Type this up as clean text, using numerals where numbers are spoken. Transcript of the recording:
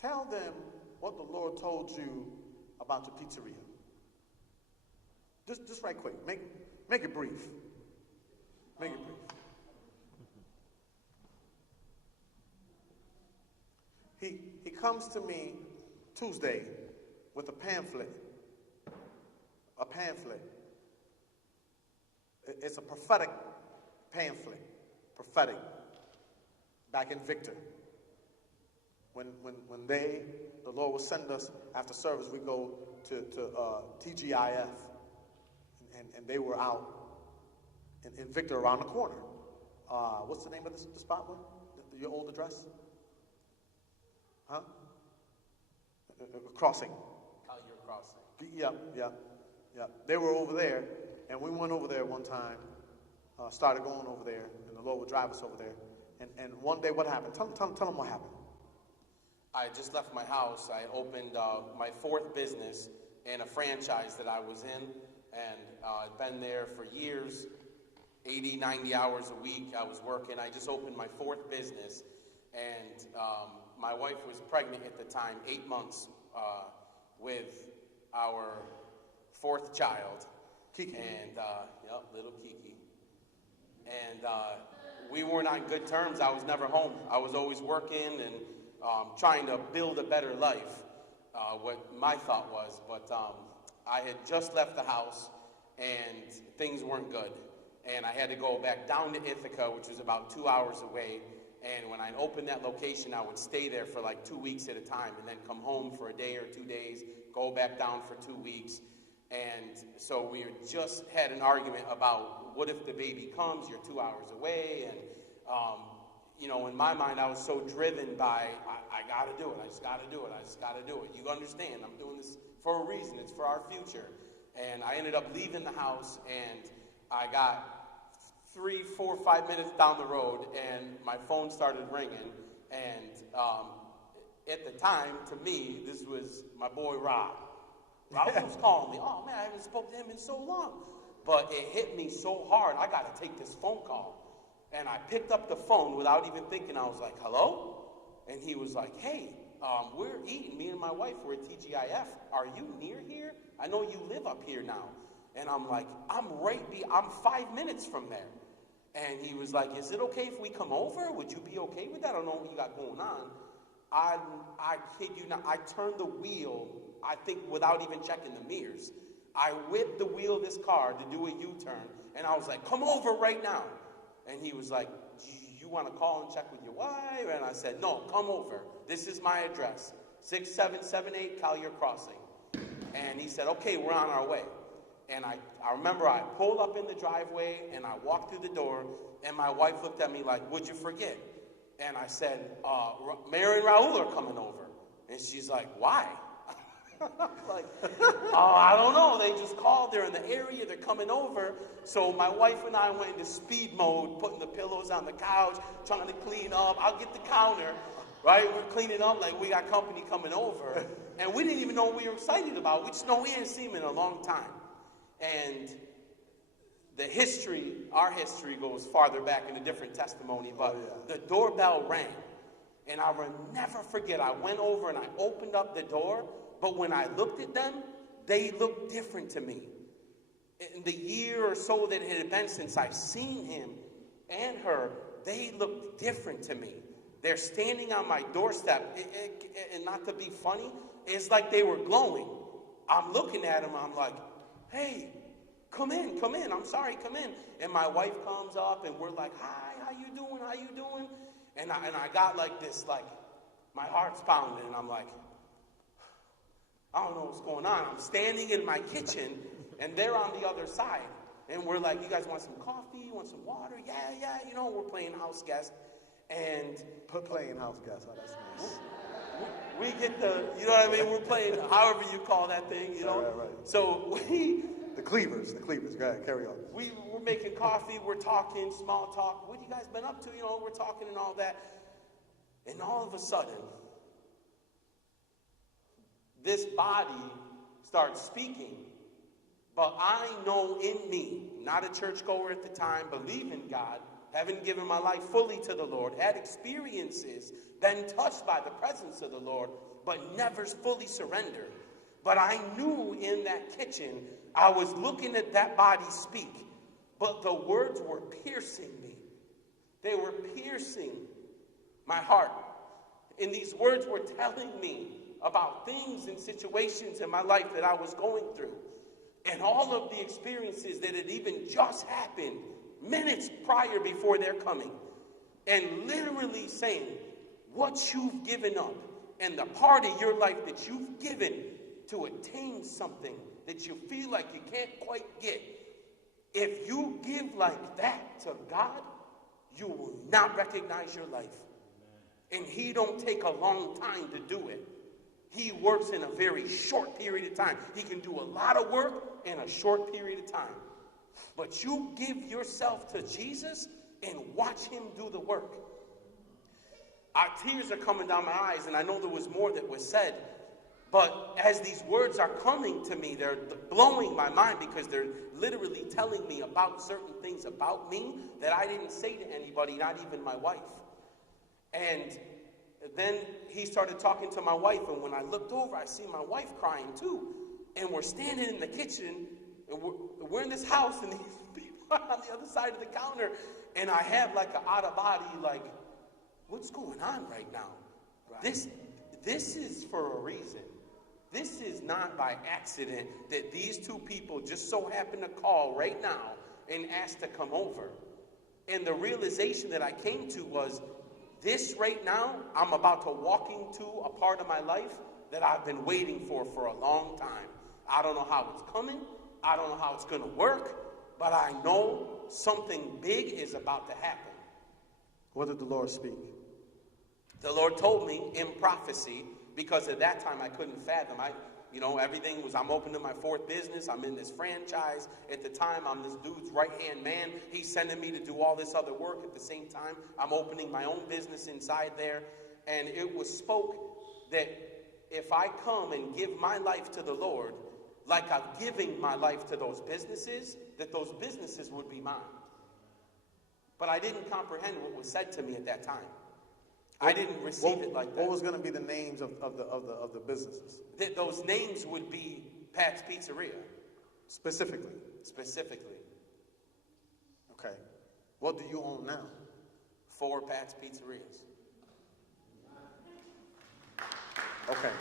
Tell them what the Lord told you about your pizzeria. Just right quick. Make it brief. Make it brief. He comes to me Tuesday with a pamphlet. A pamphlet. It's a prophetic pamphlet. Prophetic. Back in Victor. When the Lord will send us after service, we go to TGIF. And they were out in Victor around the corner. What's the name of the spot? Your old address? Huh? Crossing. Collier Crossing. Yeah. They were over there, and we went over there one time, started going over there, and the Lord would drive us over there. And one day, what happened? Tell them what happened. I just left my house. I opened my fourth business in a franchise that I was in, and I've been there for years, 80, 90 hours a week. I was working. I just opened my fourth business, and my wife was pregnant at the time, 8 months, with our fourth child. Kiki. And, little Kiki. And we weren't on good terms. I was never home. I was always working and trying to build a better life, what my thought was. But I had just left the house, and things weren't good. And I had to go back down to Ithaca, which was about 2 hours away. And when I opened that location, I would stay there for like 2 weeks at a time and then come home for a day or 2 days, go back down for 2 weeks. And so we just had an argument about what if the baby comes, you're 2 hours away. And, in my mind, I was so driven by, I got to do it. I just got to do it. I just got to do it. You understand, I'm doing this for a reason. It's for our future. And I ended up leaving the house, and I got 3, 4, 5 minutes down the road, and my phone started ringing. And at the time, to me, this was my boy Rob. Rob was calling me. Oh, man, I haven't spoken to him in so long. But it hit me so hard, I got to take this phone call. And I picked up the phone without even thinking. I was like, hello? And he was like, hey, we're eating. Me and my wife were at TGIF. Are you near here? I know you live up here now. And I'm like, I'm 5 minutes from there. And he was like, is it okay if we come over? Would you be okay with that? I don't know what you got going on. I kid you not, I turned the wheel, I think without even checking the mirrors. I whipped the wheel of this car to do a U-turn, and I was like, come over right now. And he was like, you want to call and check with your wife? And I said, no, come over. This is my address, 6778 Collier Crossing. And he said, okay, we're on our way. And I remember I pulled up in the driveway, and I walked through the door, and my wife looked at me like, what'd you forget? And I said, Mary and Raul are coming over. And she's like, why? Like, I don't know. They just called. They're in the area. They're coming over. So my wife and I went into speed mode, putting the pillows on the couch, trying to clean up. I'll get the counter, right? We're cleaning up like we got company coming over. And we didn't even know what we were excited about. We just know we hadn't seen him in a long time. And our history goes farther back in a different testimony, but the doorbell rang. And I will never forget, I went over and I opened up the door, but when I looked at them, they looked different to me. In the year or so that it had been since I've seen him and her, they looked different to me. They're standing on my doorstep, and not to be funny, it's like they were glowing. I'm looking at them, I'm like, hey, come in, I'm sorry, come in. And my wife comes up, and we're like, hi, how you doing? And I got like this, like, my heart's pounding, and I'm like, I don't know what's going on. I'm standing in my kitchen, and they're on the other side. And we're like, you guys want some coffee? You want some water? Yeah, we're playing house guest. And playing house guest, oh, that's nice. We get we're playing however you call that thing, Right. So The Cleavers, go ahead, carry on. We're making coffee, we're talking, small talk. What have you guys been up to? We're talking and all that. And all of a sudden, this body starts speaking. But I know in me, not a churchgoer at the time, believe in God, haven't given my life fully to the Lord, had experiences, been touched by the presence of the Lord, but never fully surrendered. But I knew in that kitchen, I was looking at that body speak, but the words were piercing me. They were piercing my heart. And these words were telling me about things and situations in my life that I was going through. And all of the experiences that had even just happened minutes prior before their coming. And literally saying, what you've given up and the part of your life that you've given to attain something that you feel like you can't quite get. If you give like that to God, you will not recognize your life. And he don't take a long time to do it. He works in a very short period of time. He can do a lot of work in a short period of time. But you give yourself to Jesus and watch him do the work. Our tears are coming down my eyes, and I know there was more that was said. But as these words are coming to me, they're blowing my mind because they're literally telling me about certain things about me that I didn't say to anybody, not even my wife. And then he started talking to my wife, and when I looked over, I see my wife crying too. And we're standing in the kitchen, and we're in this house, and these people are on the other side of the counter, and I have like an out-of-body, like, what's going on right now? Right. This is for a reason. This is not by accident that these two people just so happen to call right now and ask to come over. And the realization that I came to was, this right now, I'm about to walk into a part of my life that I've been waiting for a long time. I don't know how it's coming. I don't know how it's going to work. But I know something big is about to happen. What did the Lord speak? The Lord told me in prophecy, because at that time I couldn't fathom. Everything was, I'm opening my fourth business. I'm in this franchise. At the time, I'm this dude's right-hand man. He's sending me to do all this other work at the same time. I'm opening my own business inside there. And it was spoke that if I come and give my life to the Lord, like I'm giving my life to those businesses, that those businesses would be mine. But I didn't comprehend what was said to me at that time. I didn't receive it like that. What was going to be the names of the businesses? Those names would be Pat's Pizzeria. Specifically? Specifically. Okay. What do you own now? 4 Pat's Pizzerias. Okay.